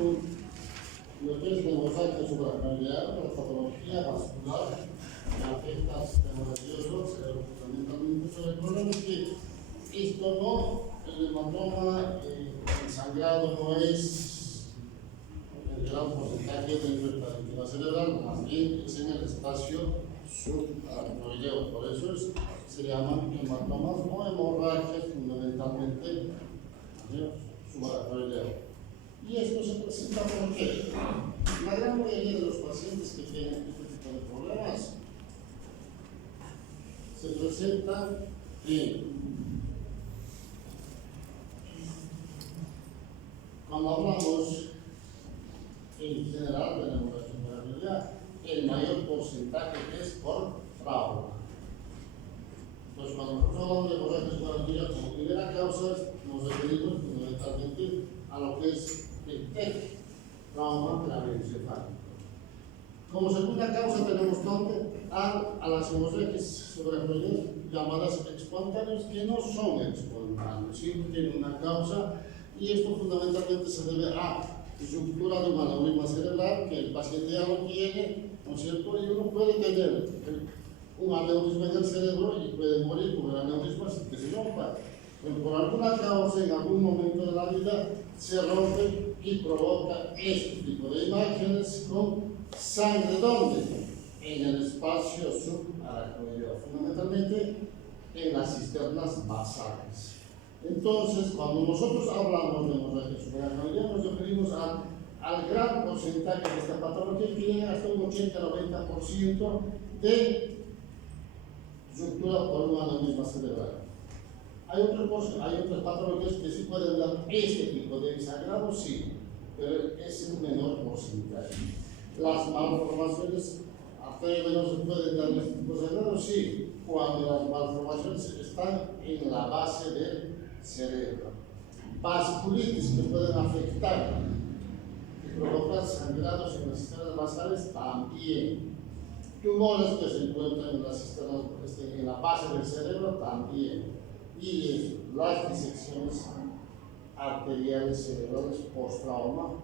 con lo que es la mosaica supracranial, la patología vascular que afecta al sistema nervioso, fundamentalmente. Pero el problema es que esto no, el hematoma, el sangrado no es el gran porcentaje dentro de la parénquima cerebral, más bien es en el espacio subaracnoideo. Por eso se llaman hematomas o hemorragias fundamentalmente subaracnoideo. Y esto se presenta porque la gran mayoría de los pacientes que tienen este tipo de problemas se presentan cuando hablamos en general de la hemorragia, el mayor porcentaje es por trauma. Entonces, cuando nosotros hablamos de hemorragia como primera causa, nos referimos fundamentalmente a lo que es el TEC, trauma craneoencefálico. Como segunda causa tenemos ¿dónde? A las hemorragias subaracnoideas llamadas espontáneas, que no son espontáneas, sino que tienen una causa, y esto fundamentalmente se debe a ruptura de un aneurisma cerebral, que el paciente ya lo tiene, ¿no es cierto? Y uno puede tener un aneurisma en el cerebro y puede morir con el aneurisma sin que se rompa. Pero por alguna causa, en algún momento de la vida, se rompe y provoca este tipo de imágenes con sangre. ¿Dónde? En el espacio subaracnoideo, fundamentalmente en las cisternas basales. Entonces, cuando nosotros hablamos de hemorragia subaracnoidea, nos referimos al gran porcentaje de esta patología, que llega hasta un 80-90% de ruptura por un aneurisma cerebral. Hay otras patologías que sí pueden dar este tipo de sangrado, sí, pero es un menor porcentaje. Las malformaciones arteriovenosa pueden dar este tipo de sangrado, sí, cuando las malformaciones están en la base del cerebro. Vasculitis que pueden afectar y provocar sangrados en las cisternas basales también. Tumores que se encuentran en las cisternas, en la base del cerebro también. Y las disecciones arteriales cerebrales post-trauma,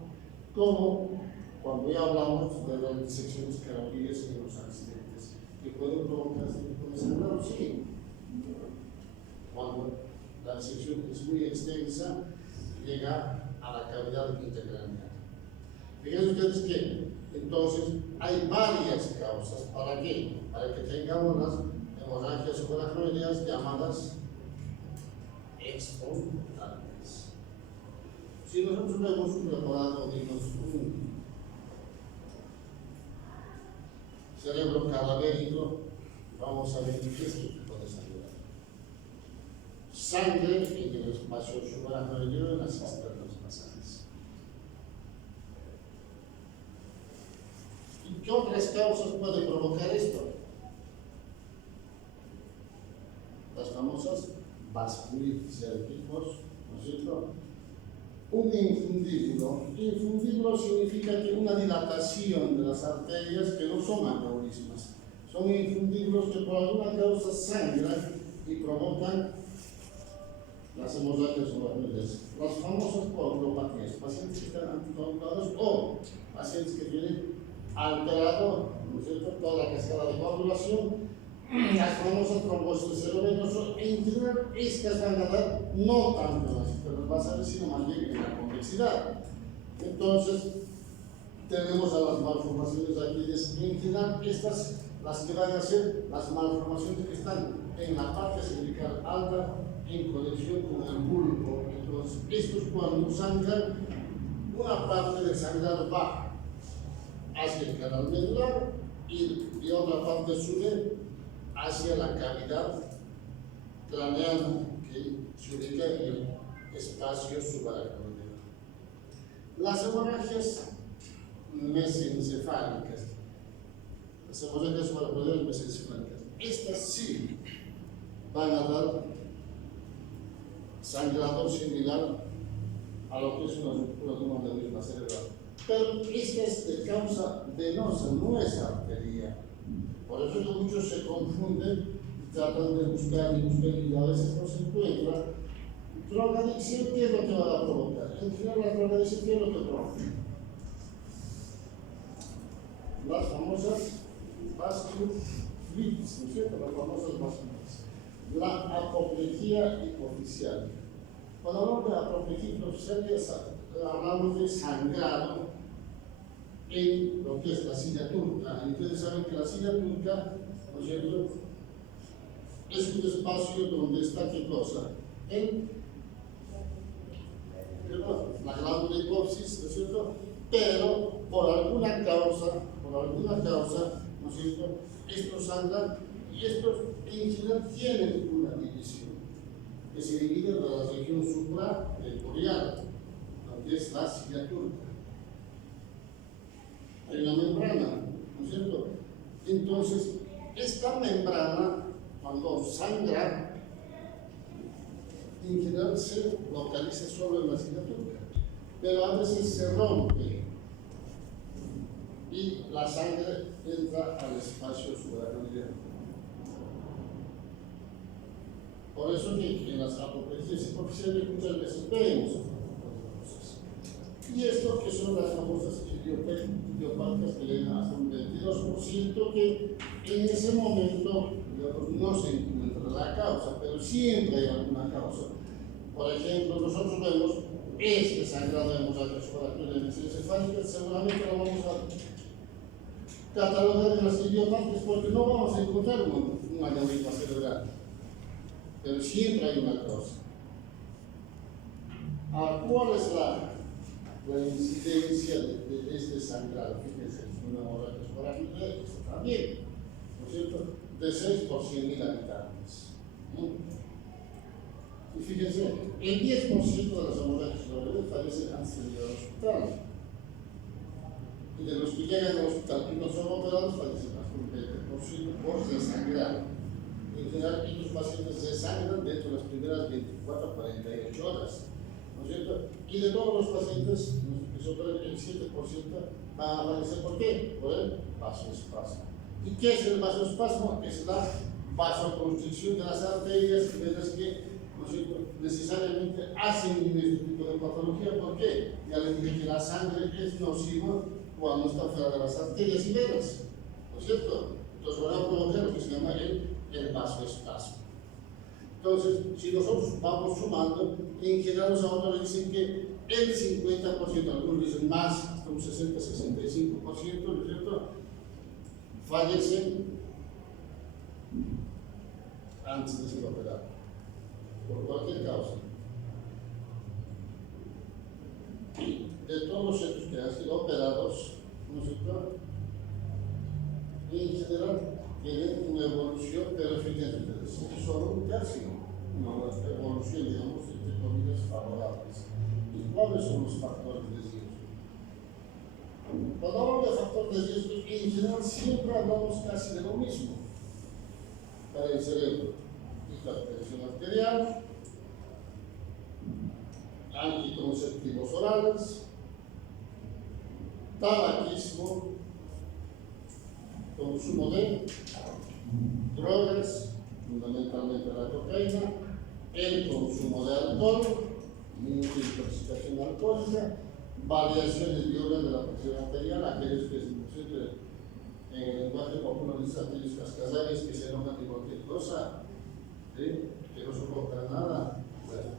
como cuando ya hablamos de las disecciones cardiacas en los accidentes, que pueden provocar este tipo de sangrado, sí. Cuando la disección es muy extensa, llega a la cavidad intercraneal. Fíjense ustedes que entonces hay varias causas. ¿Para qué? Para que tengamos las hemorragias subaracnoideas llamadas espontáneas. Si nosotros vemos un preparado, digamos, un cerebro cadavérico, vamos a ver qué es este tipo de sangre. Sangre en el espacio subaracnoideo en las cisternas basales. ¿Y qué otras causas pueden provocar esto? Las famosas vasculitis, ¿no es cierto? Un infundíbulo. Infundíbulo significa que una dilatación de las arterias que no son aneurismas. Son infundíbulos que por alguna causa sangran y provocan las hemorragias subaracnoideas. Las famosas coagulopatías, pacientes que están anticoagulados o pacientes que tienen alterado, ¿no es cierto?, toda la cascada de coagulación. Las famosas trombosis cerebrovenoso, en general, estas van a dar no tanto en las cisternas basales, sino más bien en la convexidad. Entonces, tenemos a las malformaciones aquí, en general, estas, las que van a ser las malformaciones que están en la parte cervical alta, en conexión con el bulbo. Entonces, estos cuando sangran, una parte del sangrado va hacia el canal medular y otra parte sube hacia la cavidad craneana que se ubica en el espacio subaracnoideo. Las hemorragias mesencefálicas, mesencefálicas, estas sí van a dar sangrado similar a lo que es una ruptura de un aneurisma cerebral. Pero esta es de causa venosa, no es arterial. Por eso que muchos se confunden y tratan de buscar y a veces no se encuentra. Drogadicción, ¿qué es lo que va a provocar? En general, la drogadicción, ¿qué es lo que provoca? las famosas vasculitis, ¿no es cierto? Las famosas vasculitis. La apoplejía hipoficial. Cuando hablamos de apoplejía hipoficial, hablamos de sangrado en lo que es la silla turca. Y ustedes saben que la silla turca, ¿no es cierto?, es un espacio donde está, ¿qué cosa? La glándula hipófisis, ¿no es cierto? Pero por alguna causa, ¿no es cierto?, estos sangran y estos en general tienen una división que se divide de la región supratentorial, donde es la silla turca. Hay una membrana, ¿no es cierto? Entonces, esta membrana, cuando sangra, en general se localiza solo en la silla turca, pero a veces se rompe y la sangre entra al espacio subaracnoideo. Por eso que en las apoplegias hipoficiales muchas veces vemos cosas. Y esto que son las famosas idiopáticas que le dan hasta un 22%, que en ese momento, digamos, no se encuentra la causa, pero siempre hay alguna causa. Por ejemplo, nosotros vemos este sangrado de hemorragia subaracnoidea encefálica, seguramente lo vamos a catalogar en las idiopáticas porque no vamos a encontrar un aneurisma cerebral, pero siempre hay una causa. ¿Cuál es la incidencia de este sangrado? Fíjense, es una hemorragia subaracnoidea, esto también, ¿no es cierto?, de 6 por 100.000 habitantes. Y fíjense, el 10% de las hemorragias subaracnoideas fallecen antes de llegar al hospital. Y de los que llegan al hospital y no son operados, fallecen hasta un 20% por desangrado. En general, estos pacientes desangran dentro de las primeras 24 a 48 horas, ¿no es cierto? Y de todos los pacientes, que son el 7% van a fallecer. ¿Por qué? Por el vasoespasmo. ¿Y qué es el vasoespasmo? Es la vasoconstricción de las arterias y venas que, ¿no es cierto?, necesariamente hacen este tipo de patología. ¿Por qué? Ya les dije que la sangre es nociva cuando está fuera de las arterias y venas, ¿no es cierto? Entonces van a provocar lo que se llama el vasoespasmo. Entonces, si nosotros vamos sumando, en general los autores dicen que el 50%, algunos dicen más, hasta un 60-65%, ¿no es cierto?, fallecen antes de ser operados, por cualquier causa. Y de todos estos que han sido operados, ¿no es cierto?, en general tienen una evolución, pero fíjense, es solo un tercio, una evolución, digamos, entre comillas, favorables. ¿Y cuáles son los factores de riesgo? Cuando hablamos de factores de riesgo, en general siempre hablamos casi de lo mismo. Para el cerebro, hipertensión arterial, anticonceptivos orales, tabaquismo, consumo de drogas, fundamentalmente la cocaína, el consumo de alcohol, intoxicación alcohólica, variaciones diurnas de la presión arterial, aquellos que en el lenguaje popular dicen aquellos cascazares que se enojan de cualquier cosa, ¿sí?, que no soportan nada. Bueno,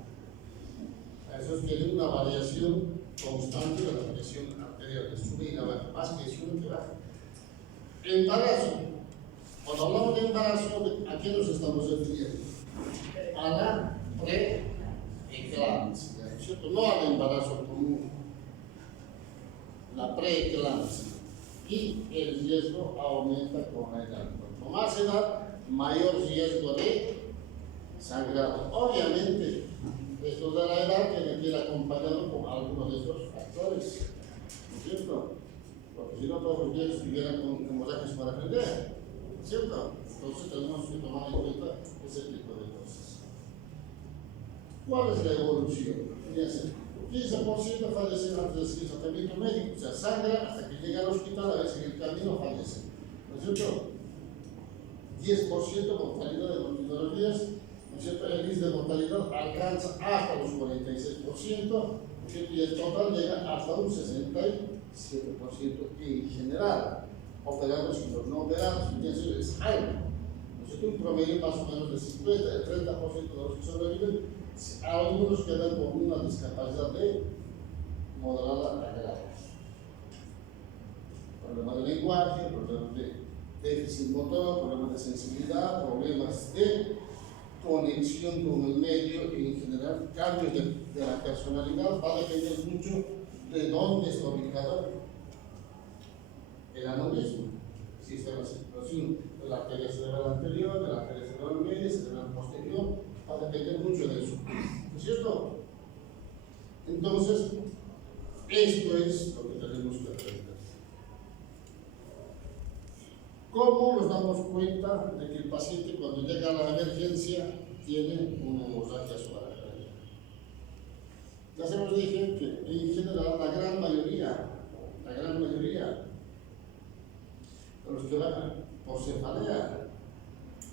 a esos tienen una variación constante de la presión arterial, que sube y la baja, más que sube que baja. Embarazo. Cuando hablamos de embarazo, ¿a qué nos estamos refiriendo? A la preeclampsia, ¿no es cierto?, no al embarazo común, la preeclampsia. Y el riesgo aumenta con la edad. Cuanto más edad, mayor riesgo de sangrado. Obviamente, esto de la edad tiene que ir acompañado con algunos de estos factores, ¿no es cierto? Porque si no, todos los días estuvieran con hemorragia subaracnoidea, ¿no es cierto? Entonces tenemos que tomar en cuenta ese tipo de cosas. ¿Cuál es la evolución? Fíjense, 15% fallecen antes del tratamiento médico, o sea, sangra hasta que llega al hospital, a veces en el camino fallecen, ¿no es cierto? 10% mortalidad de los primeros días, ¿no es cierto? El índice de mortalidad alcanza hasta los 46%, ¿no es cierto?, y el total llega hasta un 67% en general. operados y los no operados, entonces es algo. Nosotros un promedio más o menos de 50, de 30% de los que sobreviven, algunos quedan con una discapacidad de moderada a grave. Problemas de lenguaje, problemas de déficit motor, problemas de sensibilidad, problemas de conexión con el medio y en general cambios de la personalidad. Va a depender mucho de dónde está ubicado el aneurisma. Si está en la situación de la arteria cerebral anterior, de la arteria cerebral media, cerebral posterior, va a depender mucho de eso. ¿No es cierto? Entonces, esto es lo que tenemos que aprender. ¿Cómo nos damos cuenta de que el paciente cuando llega a la emergencia tiene una hemorragia subaracnoidea? Ya se nos dije que en general la gran mayoría de los que van por cefalea,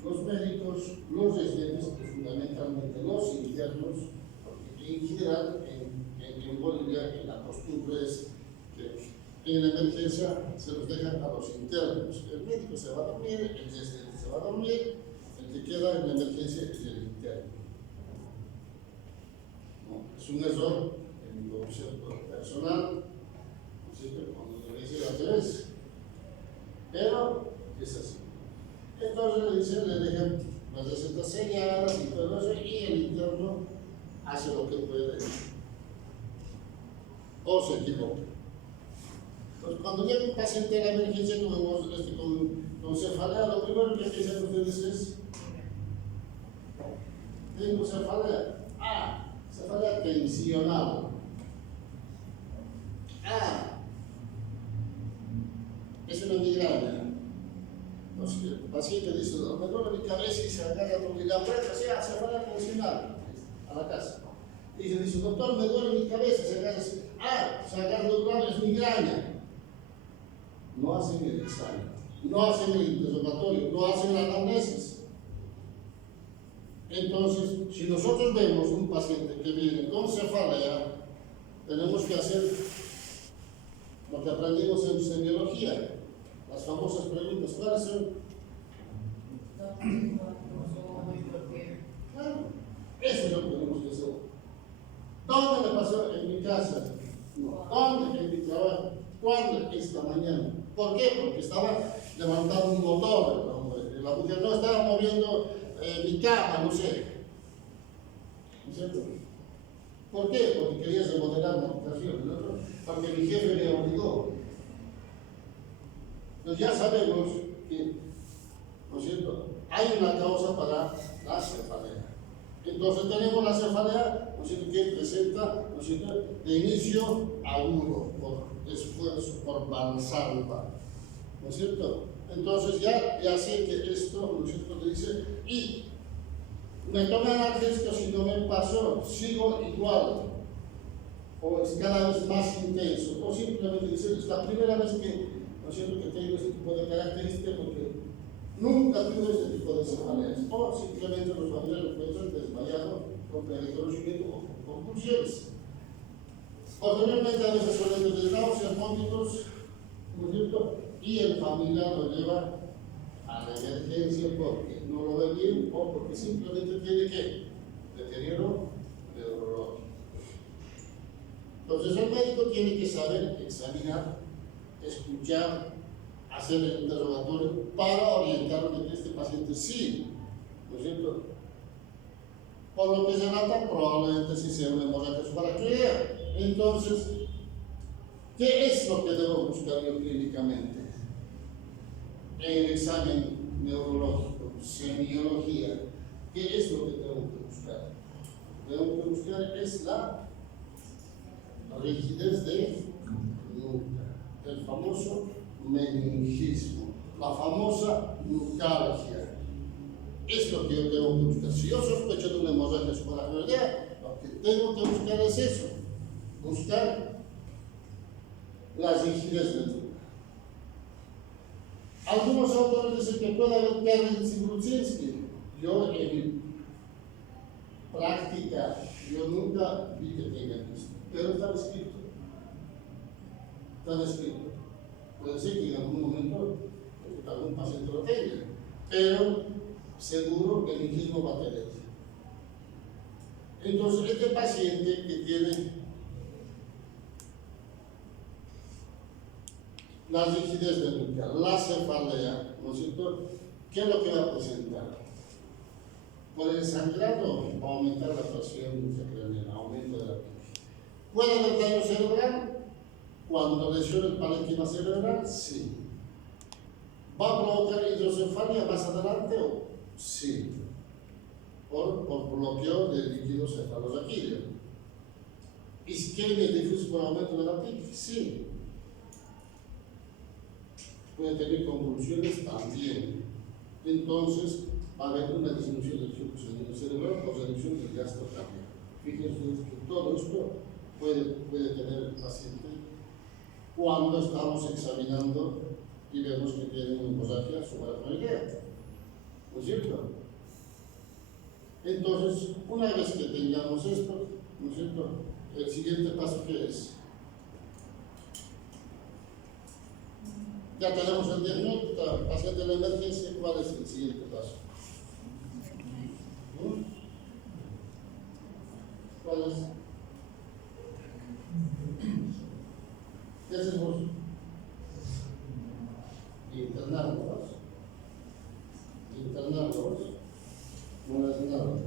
los médicos, los residentes y fundamentalmente los internos, porque en general en Bolivia la costumbre es que en la emergencia se los dejan a los internos. El médico se va a dormir, el residente se va a dormir, el que queda en la emergencia es el interno. ¿No? Es un error en mi concepto personal, siempre cuando debe decir al revés, pero es así. Entonces le dejan las recetas selladas y todo eso, y el interno hace lo que puede o se equivoca. Pues cuando llega un paciente a la emergencia con cefalea, lo primero que dicen ustedes es: tengo cefalea. Cefalea tensional. Es una migraña. Entonces el paciente dice: me duele mi cabeza y se agarra con la aprieta, cefalea tensional, a la casa. Y se dice: doctor, me duele mi cabeza, se agarra los brazos, es migraña. No hacen el examen, no hacen el interrogatorio, no hacen la anamnesis. Entonces, si nosotros vemos un paciente que viene con cefalea, tenemos que hacer lo que aprendimos en semiología, las famosas preguntas. ¿Cuáles son? Claro, eso es lo que tenemos que hacer. ¿Dónde le pasó? En mi casa. ¿Dónde? En mi trabajo. ¿Cuándo? Esta mañana. ¿Por qué? Porque estaba levantando un motor. La mujer no estaba moviendo mi cama, no sé. ¿No es cierto? ¿Por qué? Porque quería remodelar la habitación, ¿no? Porque mi jefe le obligó. Entonces ya sabemos que, ¿no es cierto?, hay una causa para la cefalea. Entonces tenemos la cefalea, ¿no es cierto?, que presenta, ¿no es cierto?, de inicio agudo, por esfuerzo, por valsalva, ¿no es cierto? Entonces ya sé que esto, ¿no es cierto?, te dice, y me tomé analgésicos y no me pasó, sigo igual, o es cada vez más intenso, o simplemente dice: es la primera vez que, ¿no es cierto?, que tengo este tipo de características, porque nunca tuve este tipo de cefaleas, o simplemente los familiares lo encuentran desmayado con reconocimiento o con convulsiones. Posteriormente a veces suelen tener náuseas, vómitos, ¿no es cierto?, y el familiar lo lleva a la emergencia porque no lo ve bien o porque simplemente tiene que deterioro neurológico. Entonces el médico tiene que saber examinar, escuchar, hacer el interrogatorio para orientar de que este paciente sí, ¿no es cierto? Por lo que se trata, probablemente sí sea una hemorragia subaracnoidea. Entonces, ¿qué es lo que debo buscar yo clínicamente? En el examen neurológico, semiología, ¿qué es lo que tengo que buscar? Tengo que buscar es la rigidez de nuca, el famoso meningismo, la famosa nucalgia. Es lo que yo tengo que buscar. Si yo sospecho de una hemorragia subaracnoidea, lo que tengo que buscar es eso, buscar la rigidez de nuca. Algunos autores dicen que puede haber Perrin-Brudzinski. Yo en mi práctica, yo nunca vi que tengan esto, pero está escrito. Está escrito. Puede ser que en algún momento algún paciente lo tenga, pero seguro que el mismo va a tener. Entonces, este paciente que tiene la rigidez ventricular, la cefalea, ¿no es cierto? ¿Qué es lo que va a presentar? Por el sangrado va a aumentar la presión intracraneal, aumento de la presión. ¿Puede haber daño cerebral? Cuando lesiona el parénquima cerebral, sí. ¿Va a provocar hidrocefalia más adelante? Sí. Por bloqueo del líquido cefaloraquídeo. ¿Isquemia difusa por aumento de la TIC? Sí. Puede tener convulsiones también. Entonces, va a haber una disminución del flujo sanguíneo cerebral o reducción del gasto cardíaco. Fíjense que todo esto puede tener el paciente cuando estamos examinando y vemos que tiene una hemorragia subaracnoidea. ¿No es cierto? Entonces, una vez que tengamos esto, ¿no es cierto? El siguiente paso, ¿qué es? Ya tenemos el diagnóstico, paciente de la emergencia, ¿cuál es el siguiente paso? ¿Cuál es? ¿Qué hacemos? Internarlos. No es nada, ¿cómo?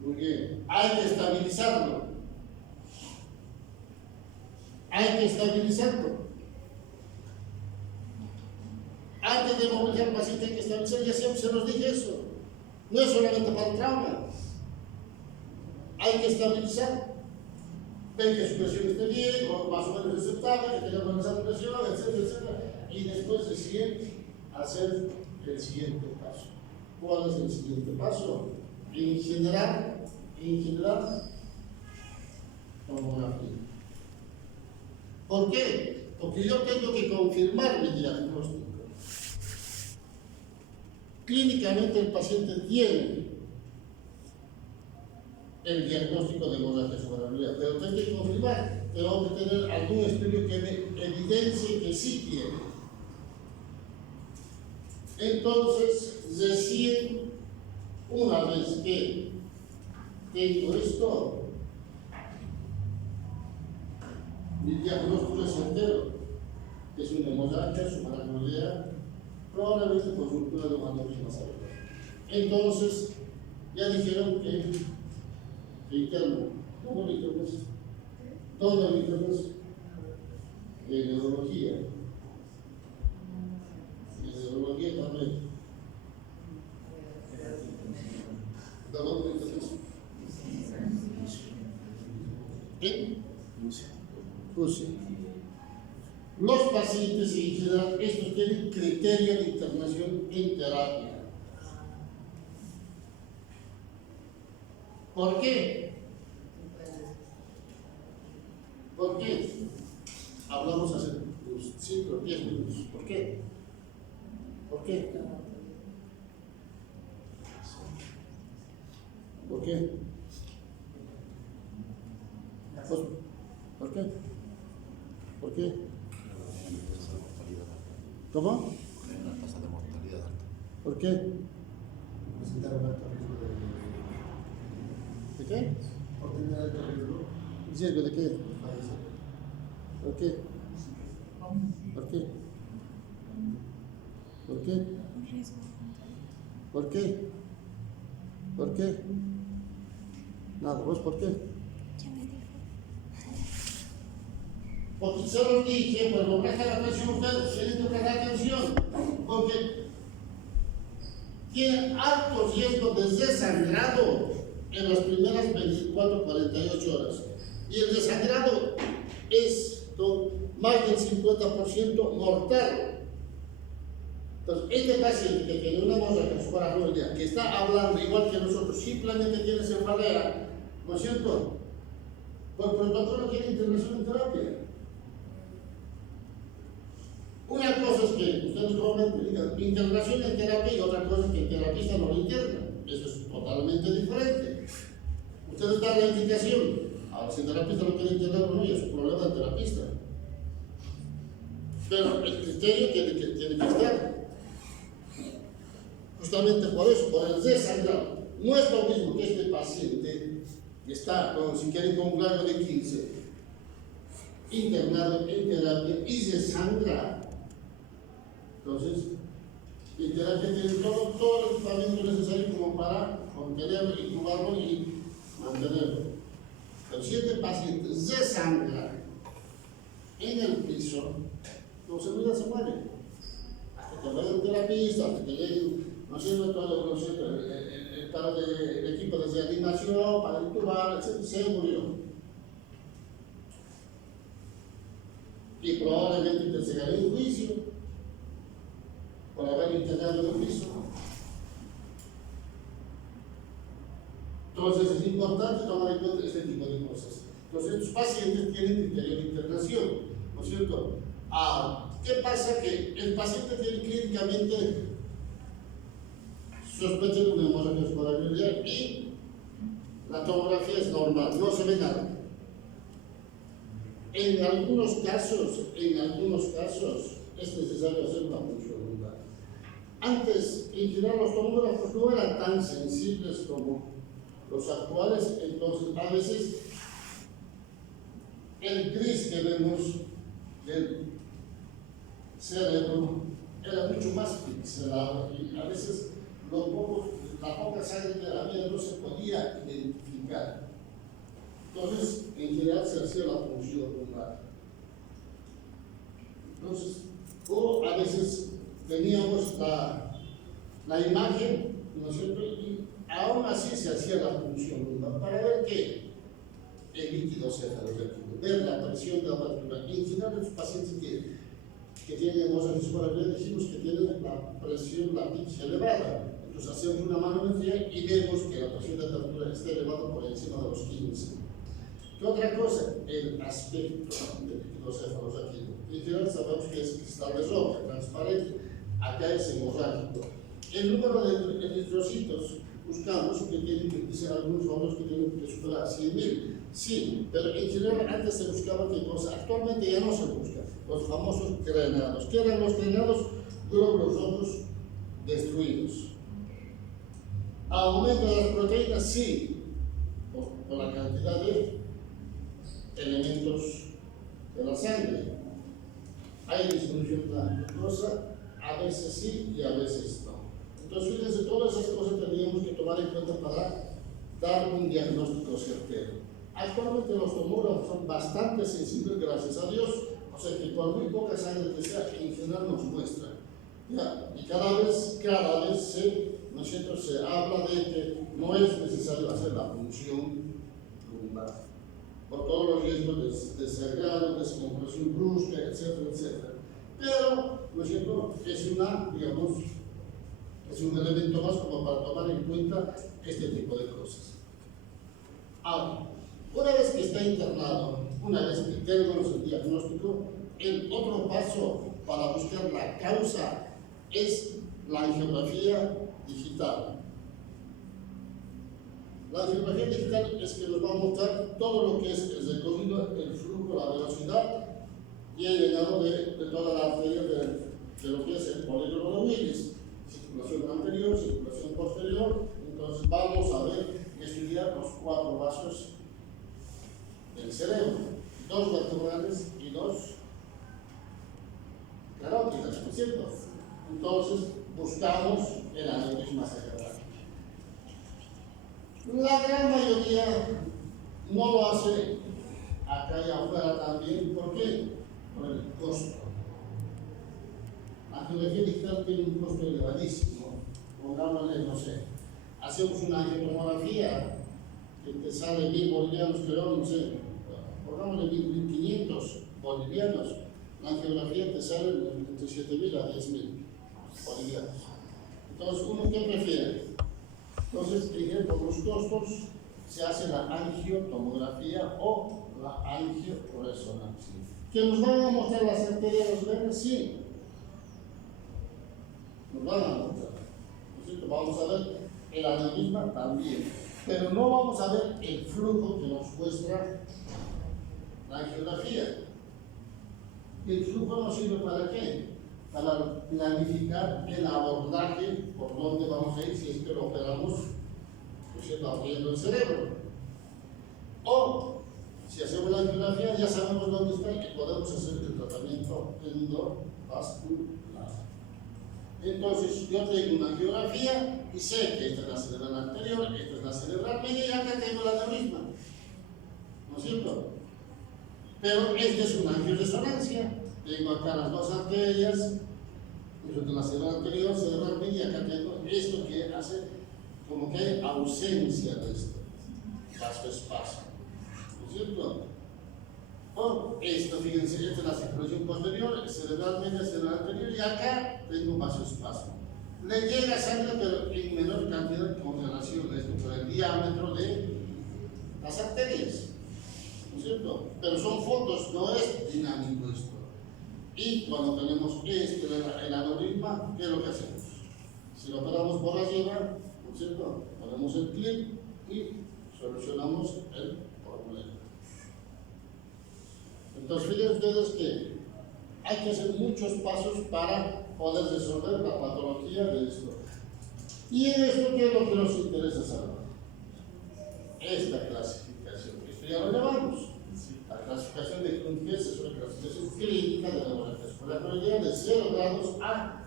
Muy bien, hay que estabilizarlo. Antes de movilizar al paciente hay que estabilizar, ya siempre se nos dije eso. No es solamente para el trauma. Hay que estabilizar. Ver que su presión esté bien, o más o menos aceptable, que tenga buena presión, etcétera. Y después recién hacer el siguiente paso. ¿Cuál es el siguiente paso? En general, tomografía. ¿Por qué? Porque yo tengo que confirmar mi diagnóstico. Clínicamente el paciente tiene el diagnóstico de hemorragia subaracnoidea, pero tengo que confirmar, tengo que tener algún estudio que me evidencie que sí tiene. Entonces, recién una vez que tengo esto, mi diagnóstico es entero, es una hemorragia subaracnoidea, probablemente por ruptura de un aneurisma cerebral. Entonces, ya dijeron que interno, todo el interno es de neurología. Y de neurología también. ¿Dónde interno? ¿En? Rusia. Los pacientes en general, estos tienen criterio de internación en terapia. ¿Por qué? ¿Por qué? Hablamos hace 5 o 10 minutos. ¿Por qué? ¿Por qué? ¿Por qué? ¿Por qué? ¿Por qué? ¿Cómo? Hay una tasa de mortalidad alta. ¿Por qué? ¿De qué? ¿Riesgo de qué? ¿Por qué? ¿Por qué? ¿Por qué? ¿Por qué? ¿Por qué? Nada, ¿vos por qué? Porque se los dije, pues lo que hace la presión usted tiene que prestar atención, porque tiene alto riesgo de desangrado en las primeras 24-48 horas. Y el desangrado es más del 50% mortal. Entonces, este paciente que tiene una hemorragia subaracnoidea, que está hablando igual que nosotros, simplemente tiene cefalea, ¿no es cierto? Por protocolo tiene intervención en terapia. cosa es que ustedes probablemente digan integración en terapia y otra cosa es que el terapista no lo interna. Eso es totalmente diferente. Ustedes dan la indicación. Ahora, si el terapista lo quiere internar o no, ya es un problema del terapista. Pero el criterio tiene que estar. Justamente por eso, por el desangrado. No es lo mismo que este paciente que está, si quieren, con un grado de 15, internado en terapia y desangra. Entonces, en terapia tienen todo el equipamiento necesario como para contenerlo, incubarlo y mantenerlo. Pero si este paciente desangra en el piso, entonces mira, se muere. Hasta que vaya un terapista, hasta que llegue, no sé, el equipo de reanimación para intubar, etc., se murió. Y probablemente se ganó un juicio por haber internado en el piso. Entonces es importante tomar en cuenta este tipo de cosas. Entonces estos pacientes tienen criterio de internación, ¿no es cierto? ¿Qué pasa? Que el paciente tiene clínicamente sospecha de una hemorragia escolar y la tomografía es normal, no se ve nada. En algunos casos es necesario hacer una punción lumbar. Antes, en general, los tomógrafos no eran tan sensibles como los actuales, entonces a veces el gris que vemos del cerebro era mucho más pixelado y a veces la poca sangre que había no se podía identificar. Entonces, en general se hacía la punción lumbar. Entonces, o a veces teníamos la imagen, ¿no es cierto? Y aún así se hacía la punción lumbar para ver que el líquido cefalorraquídeo, ver la presión de la matrícula. Y en general, los pacientes que tienen hemorragia escolar dijimos que tienen la presión latítica elevada. Entonces, hacemos una manometría y vemos que la presión de la matrícula está elevada por encima de los 15. ¿Qué otra cosa? El aspecto del líquido cefalorraquídeo. En general sabemos que es cristal de roca, transparente. Acá es hemorrágico. El número de eritrocitos buscamos que tienen que ser algunos valores que tienen que superar 100.000. Sí, pero en general antes se buscaba qué cosa. Actualmente ya no se busca. Los famosos drenados. ¿Qué eran los drenados? Glóbulos rojos destruidos. Aumento de las proteínas, sí, por la cantidad de elementos de la sangre. Hay disminución de la glucosa, a veces sí y a veces no. Entonces, fíjense, todas esas cosas tendríamos que tomar en cuenta para dar un diagnóstico certero. Actualmente los tomógrafos son bastante sensibles, gracias a Dios, o sea que por muy poca sangre que sea, en general nos muestra. ¿Ya? Y cada vez se habla de que no es necesario hacer la punción lumbar por todos los riesgos de sangrado, descompresión brusca, etcétera, etcétera. Pero, ¿no es cierto?, es un elemento más como para tomar en cuenta este tipo de cosas. Ahora, una vez que está internado, una vez que tenemos el diagnóstico, el otro paso para buscar la causa es la angiografía digital. La angiografía digital es que nos va a mostrar todo lo que es el recorrido, el flujo, la velocidad y el llenado de toda la arteria de lo que es el polígono de Willis. Circulación anterior, circulación posterior. Entonces vamos a ver y estudiar los 4 vasos del cerebro, 2 vertebrales y 2 carótidas, ¿no es cierto? Entonces buscamos el aneurisma cerebral. La gran mayoría no lo hace acá y afuera también. ¿Por qué? Por el costo. La angiografía digital tiene un costo elevadísimo. Pongámosle, no sé, hacemos una angiotomografía que te sale 1.000 bolivianos, creo, no sé, pongámosle 1.500 bolivianos. La angiografía te sale entre 7.000 a 10.000 bolivianos. Entonces, ¿uno qué prefiere? Entonces, por los costos se hace la angiotomografía o la angioresonancia. ¿Que nos van a mostrar las arterias, los venas? Sí. nos van a mostrar. ¿No es cierto? Vamos a ver el aneurisma también, pero no vamos a ver el flujo que nos muestra la angiografía. ¿El flujo nos sirve para qué? Para planificar el abordaje por dónde vamos a ir si es que lo operamos, ¿no es cierto?, abriendo el cerebro. O si hacemos la angiografía ya sabemos dónde está y podemos hacer el tratamiento endovascular. Entonces yo tengo una angiografía y sé que esta es la cerebral anterior, esta es la cerebral media y acá tengo la aneurisma, ¿no es cierto? Pero esta es una angioresonancia. Tengo acá las dos arterias, la cerebral anterior, cerebral media, acá tengo esto que hace como que hay ausencia de esto, vasoespasmo, ¿no es cierto? O esto, fíjense, esta es la circulación posterior, cerebral media, cerebral anterior, y acá tengo vasoespasmo. Le llega sangre, pero en menor cantidad con relación a esto, por el diámetro de las arterias, ¿no es cierto? Pero son fotos, no es dinámico esto. Y cuando tenemos el aneurisma, ¿qué es lo que hacemos? Si lo operamos por arriba, ¿no es cierto?, ponemos el clip y solucionamos el problema. Entonces, fíjense ustedes que hay que hacer muchos pasos para poder resolver la patología de esto. Y en esto, ¿qué es lo que nos interesa saber? Esta clasificación, esto ya lo llamamos. La clasificación de Klumpjes es una clasificación clínica de la hemorragia suprarrenal de 0 grados a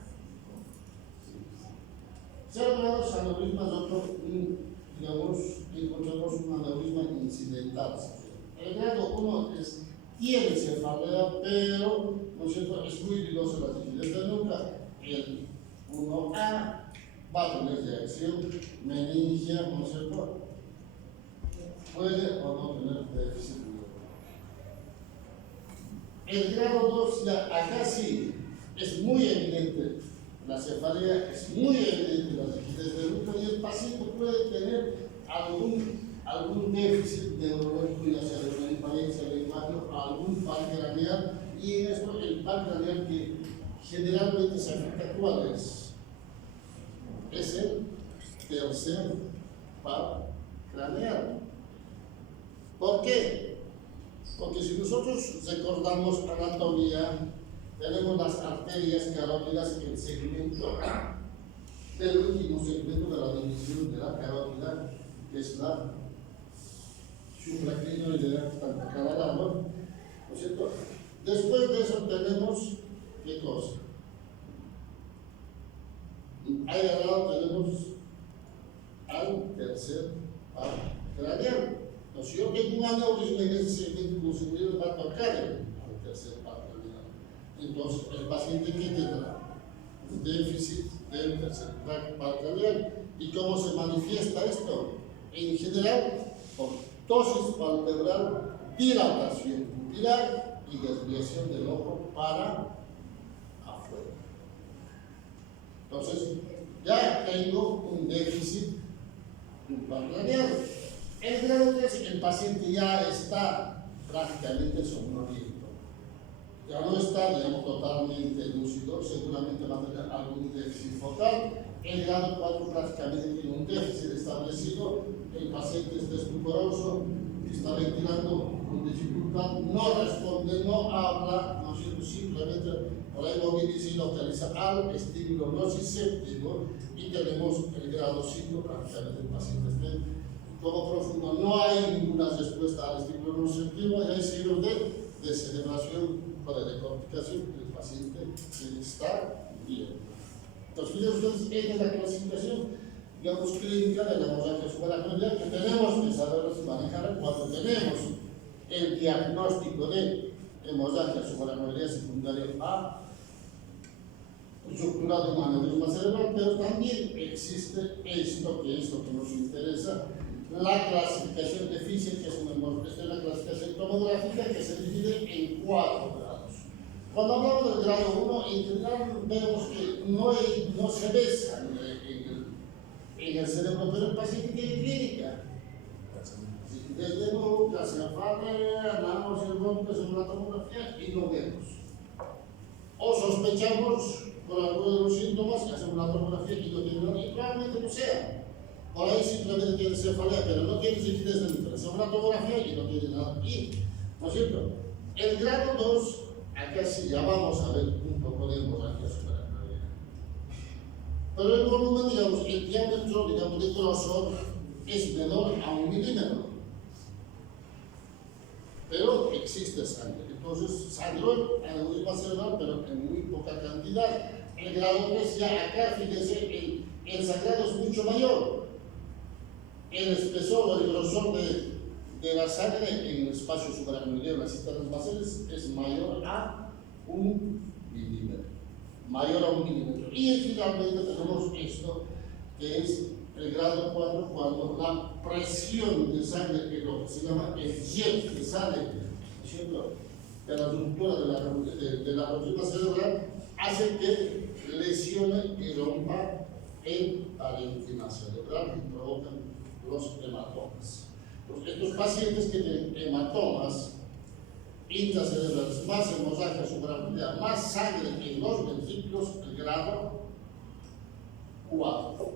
0 grados aneurisma, nosotros, digamos, encontramos un aneurisma incidental. El grado 1 tiene cefalea, pero, ¿no es cierto?, es muy dudosa la rigidez de nuca. El 1A va a tener reacción meningia, ¿no es cierto?, puede o no tener déficit. El grado 2, ya acá sí, es muy evidente la cefalea, es muy evidente la rigidez de nuca y el paciente puede tener algún déficit neurológico, ya sea de una impaciencia de imagen o algún par craneal, y en esto el par craneal que generalmente se afecta, ¿cuál es? Es el tercer par craneal. ¿Por qué? Porque si nosotros recordamos anatomía, tenemos las arterias carótidas en el segmento del último segmento de la división de la carótida, que es la supraclinoidea, que está en cada lado, ¿no es cierto? Después de eso tenemos, ¿qué cosa? Ahí al lado tenemos al tercer par craneal. Si yo tengo un aneurisma en ese segmento consumido, va a tocar al tercer par craneal. Entonces, el paciente que tendrá déficit del tercer par craneal. ¿Y cómo se manifiesta esto? En general, por ptosis palpebral, dilatación pupilar y desviación del ojo para afuera. Entonces, ya tengo un déficit de un par craneal. El grado 3, el paciente ya está prácticamente somnoliento, ya no está, digamos, totalmente lúcido, seguramente va a tener algún déficit focal. El grado 4 prácticamente tiene un déficit establecido, el paciente es estuporoso, está ventilando con dificultad, no responde, no habla, no sirve, simplemente por ahí moviliza y localiza al estímulo nociceptivo, y tenemos el grado 5, prácticamente el paciente está como profundo, no hay ninguna respuesta al estímulo nociceptivo y hay signos de descerebración o de decorticación, el paciente está bien. Entonces, fíjense ustedes, esta es la clasificación, digamos, clínica de la hemorragia suprarrenal que tenemos que saberlos manejar cuando tenemos el diagnóstico de hemorragia suprarrenal secundaria a estructura de un aneurisma cerebral, pero también existe esto que es lo que nos interesa, la clasificación de Fischer, que es una clasificación tomográfica que se divide en 4 grados. Cuando hablamos del grado 1, en general vemos que no se ve sangre en el cerebro, pero el paciente tiene clínica. Desde nuca, cefalea, nanos, el bronco, según la tomografía, y lo vemos. O sospechamos con algunos de los síntomas, hacen una tomografía y no tienen nada, y probablemente no sea. Por ahí simplemente tiene cefalea, pero no tiene rigidez dentro. Hacen una tomografía y no tiene nada. Y, ¿no es cierto? El grado 2, acá sí ya vamos a ver un poco de hemorragia suprarrenal. Pero el volumen, digamos, el diámetro, digamos, de grosor es menor a 1 milímetro. Pero existe sangre. Entonces, sangró en aneurisma cerebral, pero en muy poca cantidad. El grado 3 ya acá, fíjense, el sangrado es mucho mayor. El espesor o el grosor de la sangre en el espacio suprarrenal, las cisternas basales, es mayor a 1 milímetro. Mayor a 1 milímetro. Y finalmente tenemos esto, que es el grado 4, cuando la presión de sangre, que lo que se llama el jet que sale, ¿no es cierto?, de la ruptura de la aneurisma cerebral, hace que lesione y rompa el parénquima cerebral y provocan los hematomas. Entonces, estos pacientes que tienen hematomas intracerebrales, más hemorragia suprarrenal, más sangre en los ventrículos, el grado 4.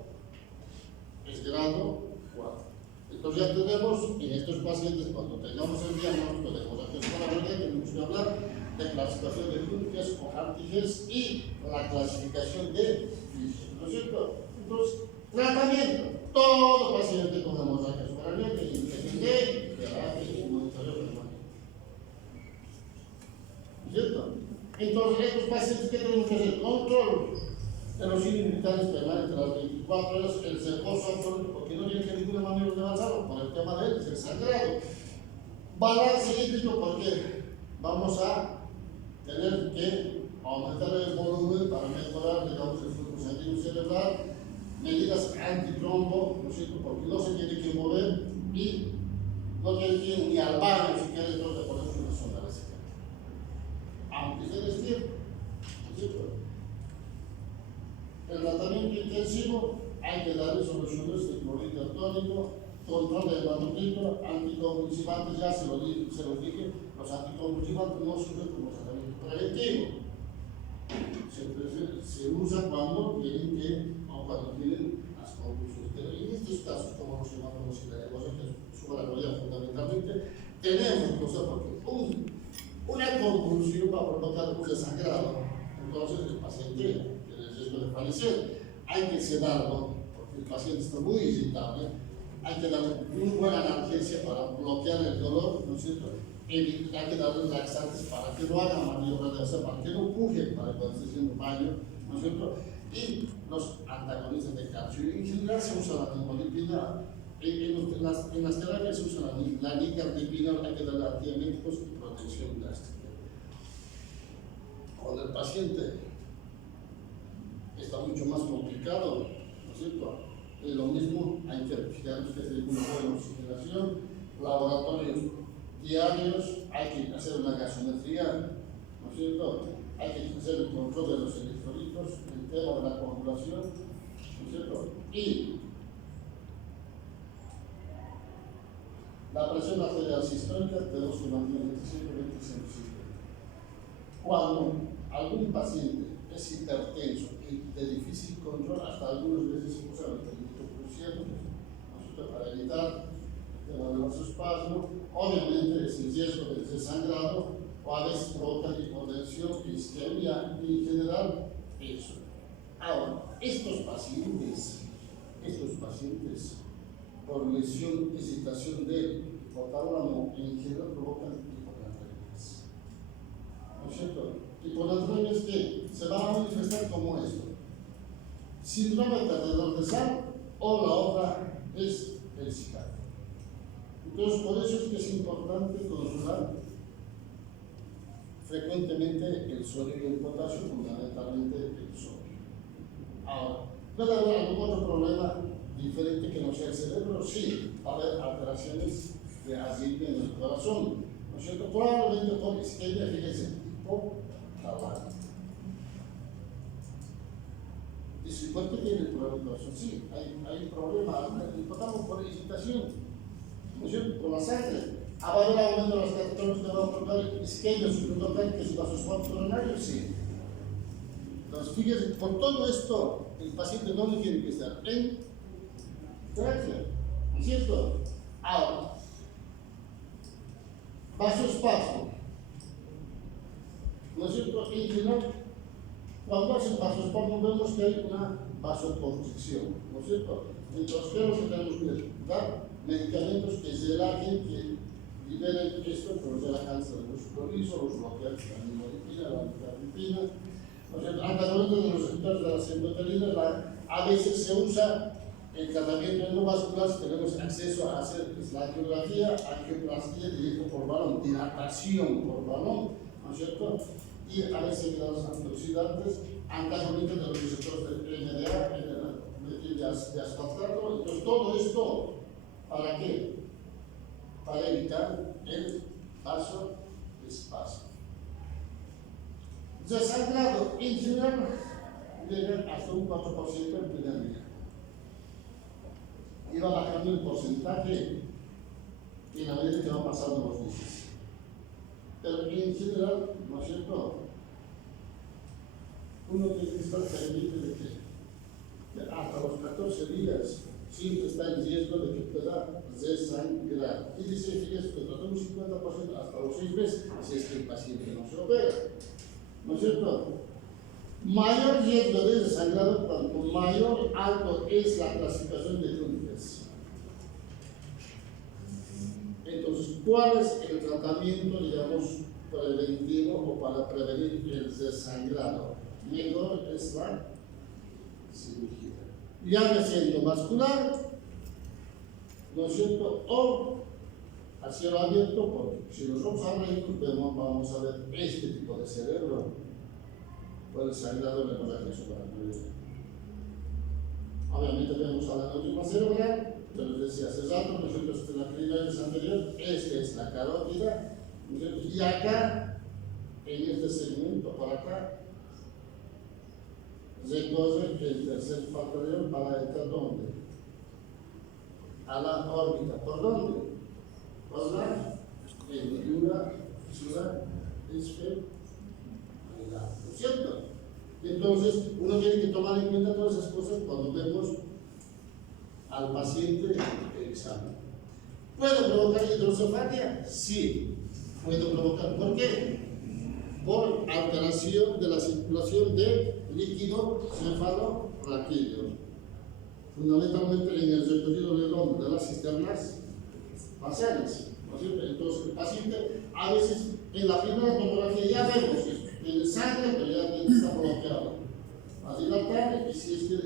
Es grado 4. Entonces ya tenemos en estos pacientes, cuando tengamos el diagnóstico de hemorragia suprarrenal, tenemos que hablar de clasificación de Hürtges o Hürtges y la clasificación de Fischer, ¿no es cierto? Entonces, tratamiento. Todo paciente con hemorragia suprarrenal tiene que terapia y monitoreo permanente. ¿No es cierto? Entonces, estos pacientes, ¿qué tenemos que hacer? Control de los signos vitales permanentes a las 24 horas, el reposo absoluto, porque no tiene que ninguna manera de avanzarlo, por el tema del sangrado. Balance hídrico, porque vamos a tener que aumentar el volumen para mejorar, digamos, el flujo sanguíneo cerebral, medidas antitrombo, ¿no es cierto?, porque no se tiene que mover y no tiene que ir ni al baño si quiere, entonces ponemos una sonda vesícula. Aunque se despierta, ¿no es cierto? El tratamiento intensivo, hay que darle soluciones de cloruro tónico, control del hematocrito, anticonvulsivantes, ya se los dije, los anticonvulsivantes no sirven como tratamiento preventivo. Se usa cuando tienen que, o cuando tienen las convulsiones. Pero en estos casos, como los hematomas y la hemorragia suprarrenal fundamentalmente, tenemos que usar porque una convulsión va a provocar un desangrado. Entonces el paciente tiene el riesgo de fallecer. Hay que sedarlo, porque el paciente está muy irritable. Hay que darle una buena analgesia para bloquear el dolor, ¿no es cierto? Hay que darle laxantes para que no haga maniobra de hacer, para que no puje para cuando esté haciendo baño, ¿no es cierto? Y los antagonistas de calcio. En general se usa la nicolipina. En las terapias se usa la nicardipina, hay que darle antieméticos y protección gástrica. Cuando el paciente está mucho más complicado, ¿no es cierto? Lo mismo, hay que fijarnos que se dé una buena oxigenación, laboratorios diarios, hay que hacer una gasometría, ¿no es cierto? Hay que hacer el control de los electrolitos, el tema de la coagulación, ¿no es cierto? Y la presión arterial sistólica tenemos que mantener entre 120 y 150. Cuando algún paciente es hipertenso y de difícil control, hasta algunas veces se usa el nitrogluciano, ¿no es cierto?, para evitar el tema de vasospasmo. Obviamente es el riesgo del desangrado, o a veces provoca hipotensión, isquemia y en general eso. Ahora, estos pacientes por lesión, excitación del hipotálamo en general provocan hiponatremias. ¿No es cierto? Hiponatremias que se van a manifestar como esto: síndrome transversal, o la otra es el cigarro. Entonces, por eso es que es importante controlar frecuentemente el sodio y el potasio, fundamentalmente el sodio. Ahora, ¿puede haber algún otro problema diferente que no sea el cerebro? Sí, va a haber alteraciones de arritmia en el corazón, ¿no es cierto? Probablemente por isquemia, fíjense, hipotalámica. Dice, ¿por qué tiene el problema del corazón? Sí, hay un problema, el hipotálamo por excitación, ¿no es cierto?, por la sangre. ¿Va a haber aumento de los catecones que van a provocar isquemia, que es vasospasmo coronario? Sí. Entonces, fíjense, por todo esto, el paciente ¿dónde tiene que estar? En tráquea, ¿no es cierto? Ahora, vasoespasmo, ¿no es cierto? En general, cuando hacen vasoespasmo vemos que hay una vasoconstricción, ¿no es cierto? Entonces, ¿qué es lo que tenemos que dar? Medicamentos que relajen, que liberen esto, pero relajantes del músculo liso, los bloqueantes de la nimodipina, la amitriptilina, ¿no es cierto? Antagonistas de los receptores de las endotelinas, a veces se usa el tratamiento endovascular si tenemos acceso a hacer la angiografía, angioplastía directo por balón, dilatación por balón, ¿no es cierto? Y a veces los antioxidantes, antagonistas de los receptores de NDA, de asfaltato. Entonces, todo esto, ¿para qué? Para evitar el vasoespasmo. Desangrado en general llega hasta un 4% el primer día. Y va bajando el porcentaje en la medida que van pasando los meses. Pero en general, ¿no es cierto? Uno tiene que estar pendiente de que hasta los 14 días siempre está en riesgo de que pueda desangrar. Y dice, fíjese que tratamos 50% hasta los 6 meses, si es que el paciente no se opera. ¿No es cierto? Mayor riesgo de desangrado cuanto mayor alto es la clasificación de Grünfeld. Entonces, ¿cuál es el tratamiento, digamos, preventivo o para prevenir el desangrado? Mejor es la cirugía. Ya siendo vascular, ¿no es cierto? O a cielo abierto, porque si nosotros hablamos, vamos a ver este tipo de cerebro, puede sangrado en el hemorragia subaracnoidea. Obviamente vemos a la neurisma cerebral, pero les decía hace rato, nosotros en la clínica anterior, esta es la carótida, ¿no es cierto? Y acá, en este segmento, por acá, recorre el tercer factorial para entrar ¿dónde? A la órbita. ¿Por dónde? Por la hendidura fisura esfenoidal, ¿no es cierto? Entonces, uno tiene que tomar en cuenta todas esas cosas cuando vemos al paciente el examen. ¿Puede provocar hidrocefalia? Sí, puede provocar. ¿Por qué? Por alteración de la circulación de líquido cefalorraquídeo, fundamentalmente en el recorrido redondo de las cisternas basales, ¿no es cierto? Entonces, el paciente, a veces, en la primera tomografía ya vemos que tiene sangre, pero ya está bloqueado. Va a dilatar, y si es que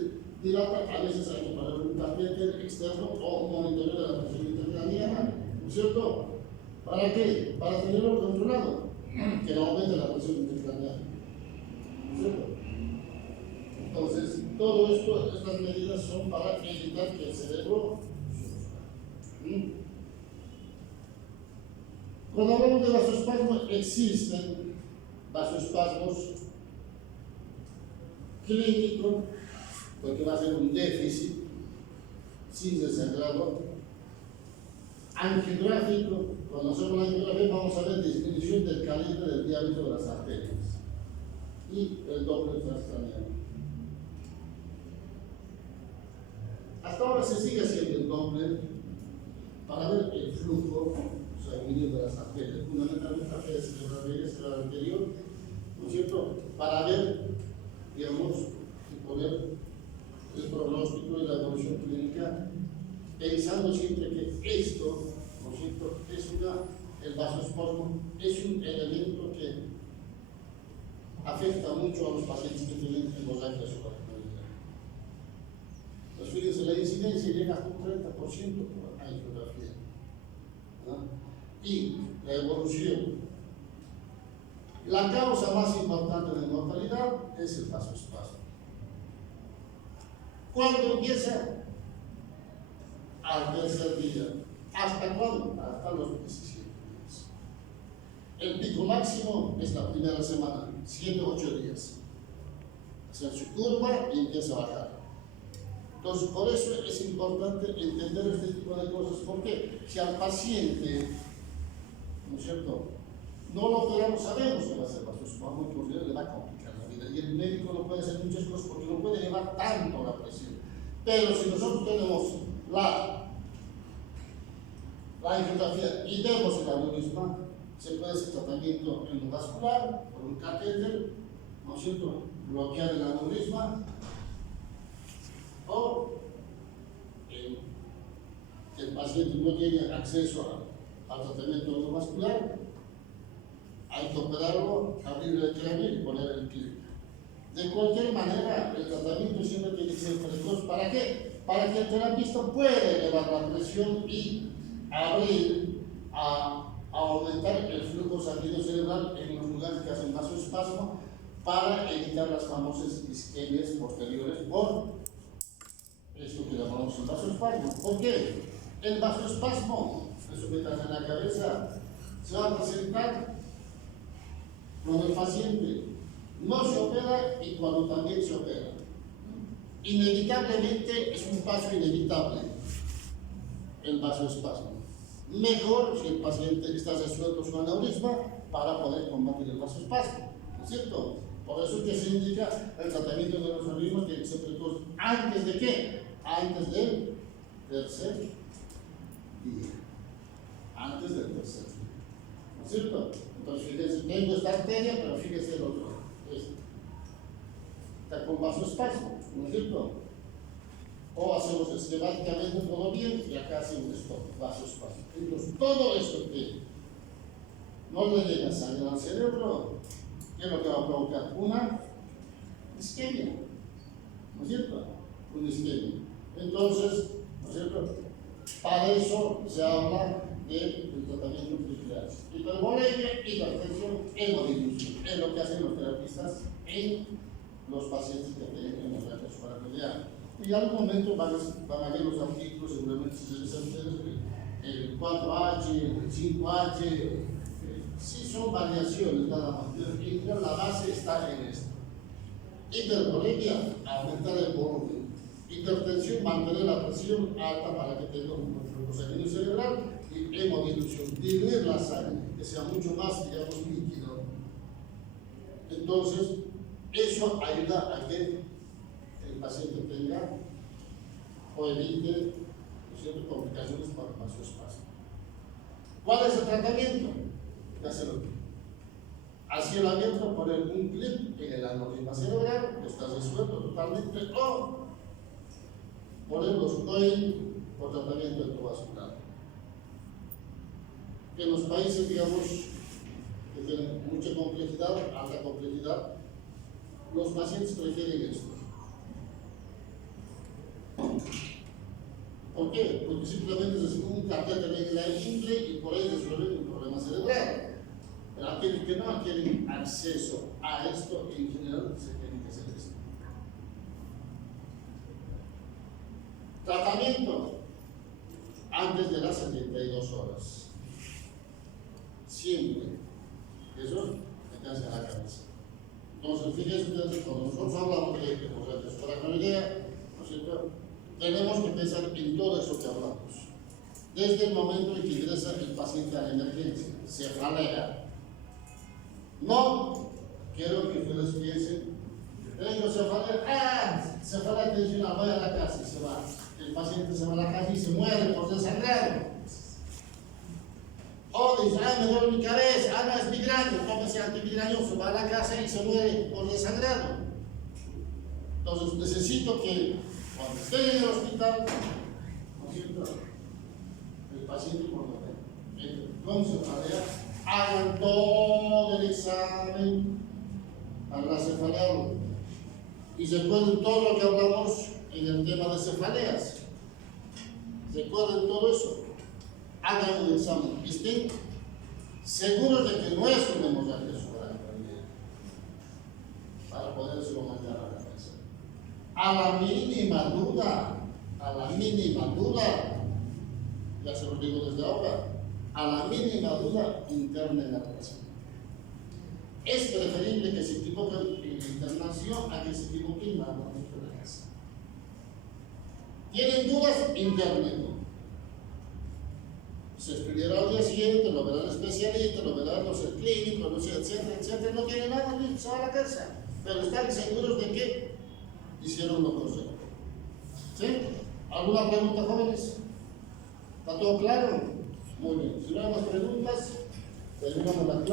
dilata, a veces hay que poner un catéter externo o un monitoreo de la presión intracraniana, ¿no es cierto? ¿Para qué? Para tenerlo controlado, que no aumente la presión intracraniana, ¿no es cierto? Entonces, todo esto, estas medidas son para evitar que el cerebro sufra. Cuando hablamos de vasoespasmos, existen vasoespasmos clínicos, porque va a ser un déficit sin desangrado. Angiográfico, cuando hacemos la angiografía vamos a ver disminución del calibre del diámetro de las arterias y el doble transcraniano. Hasta ahora se sigue haciendo el doble para ver el flujo sanguíneo de las arterias, fundamentalmente arterias cerebral anterior, ¿no es cierto? Para ver, digamos, y poner el pronóstico y la evolución clínica, pensando siempre que esto, ¿no es cierto?, el vasoespasmo es un elemento que afecta mucho a los pacientes que tienen hemorragia subaracnoidea. Pues fíjense, la incidencia llega hasta un 30% por angiografía, ¿no? Y la evolución. La causa más importante de mortalidad es el vasoespasmo. ¿Cuándo empieza? Al tercer día. ¿Hasta cuándo? Hasta los 17 días. El pico máximo es la primera semana, 7 o 8 días. Se hace su curva y empieza a bajar. Entonces, por eso es importante entender este tipo de cosas, porque si al paciente, ¿no es cierto?, no lo operamos, sabemos que va a ser vasoespasmo, porque le va a complicar la vida. Y el médico no puede hacer muchas cosas porque no puede elevar tanto la presión. Pero si nosotros tenemos la angiografía y vemos el aneurisma, se puede hacer tratamiento endovascular por un catéter, ¿no es cierto? Bloquear el aneurisma, o que el paciente no tiene acceso al tratamiento endovascular, hay que operarlo, abrir el cráneo y poner el clip. De cualquier manera, el tratamiento siempre tiene que ser precoz. ¿Para qué? Para que el terapista pueda elevar la presión y abrir a aumentar el flujo sanguíneo cerebral en los lugares que hacen vasoespasmo para evitar las famosas isquemias posteriores por esto que llamamos el vasoespasmo. ¿Por qué? El vasoespasmo, eso que está en la cabeza, se va a presentar cuando el paciente no se opera y cuando también se opera. Inevitablemente es un paso inevitable el vasoespasmo. Mejor si el paciente está resuelto su aneurisma para poder combatir el vasoespasmo, ¿no es cierto? Por eso es que se indica el tratamiento de los aneurismas tiene que ser precoz. ¿Antes de qué? Antes del tercer día. Antes del tercer día, ¿no es cierto? Entonces, fíjense, tengo esta arteria, pero fíjense el otro. Está con vasoespasmo, ¿no es cierto? O hacemos esquemáticamente todo bien y acá hacemos esto, vasoespasmo. Entonces, todo esto que no le llega sangre al cerebro, ¿qué es lo que va a provocar? Una isquemia, ¿no es cierto? Una isquemia. Entonces, ¿no es cierto? Para eso se habla del tratamiento nuclear. Hipervolemia, hipertensión, hemodilución. Es lo que hacen los terapistas en los pacientes que tienen hemorragia subaracnoidea. Y en algún momento van a ver los artículos, seguramente si se les ustedes, el 4H, el 5H, sí son variaciones nada más, pero la base está en esto. Hipervolemia, aumentar el volumen. Hipertensión, mantener la presión alta para que tenga un flujo sanguíneo cerebral. Y hemodilución, diluir la sangre, que sea mucho más, digamos, líquido. Entonces, eso ayuda a que el paciente tenga o evite ciertas complicaciones por el vasoespasmo. ¿Cuál es el tratamiento? A cielo abierto, poner un clip en el aneurisma cerebral, que está resuelto totalmente, o poner los coil por tratamiento endovascular. En los países, digamos, que tienen mucha complejidad, alta complejidad, los pacientes prefieren esto. ¿Por qué? Porque simplemente es un catéter en la ingle y por ahí resuelven un problema cerebral. Pero aquellos que no tienen acceso a esto, en general, se tienen que hacer esto. Tratamiento antes de las 72 horas. Siempre. Eso me cansa la cabeza. Entonces, fíjense ustedes, cuando nosotros hablamos de hemorragia subaracnoidea, ¿no es cierto? Tenemos que pensar en todo eso que hablamos. Desde el momento en que ingresa el paciente a la emergencia, cefalea. No quiero que ustedes piensen, tengo cefalea, cefalea tensional, voy a la casa y se va. El paciente se va a la casa y se muere por desangrado. O dice, me duele mi cabeza, no es migraña, tómese antimigrañoso, va a la casa y se muere por desangrado. Entonces necesito que cuando esté en el hospital, ¿no es cierto? El paciente por lo menos, con cefalea, hagan todo el examen para la cefalea y recuerden todo lo que hablamos en el tema de cefaleas. Recuerden todo eso. Hagan un examen, estén seguros de que no es una hemorragia subaracnoidea para podérselo mandar a la cabeza. A la mínima duda, ya se lo digo desde ahora, a la mínima duda, internen la persona. Es preferible que se equivoquen en la internación a que se equivoquen mandando a la casa. ¿Tienen dudas? Internenlo. Se estudiará al día siguiente, lo verá el especialista, lo verán los clínicos, no sé, etcétera, etcétera. No tiene nada, se va a la casa. Pero están seguros de que hicieron lo correcto. ¿Sí? ¿Alguna pregunta, jóvenes? ¿Está todo claro? Muy bien. Si no hay más preguntas, terminamos la clase.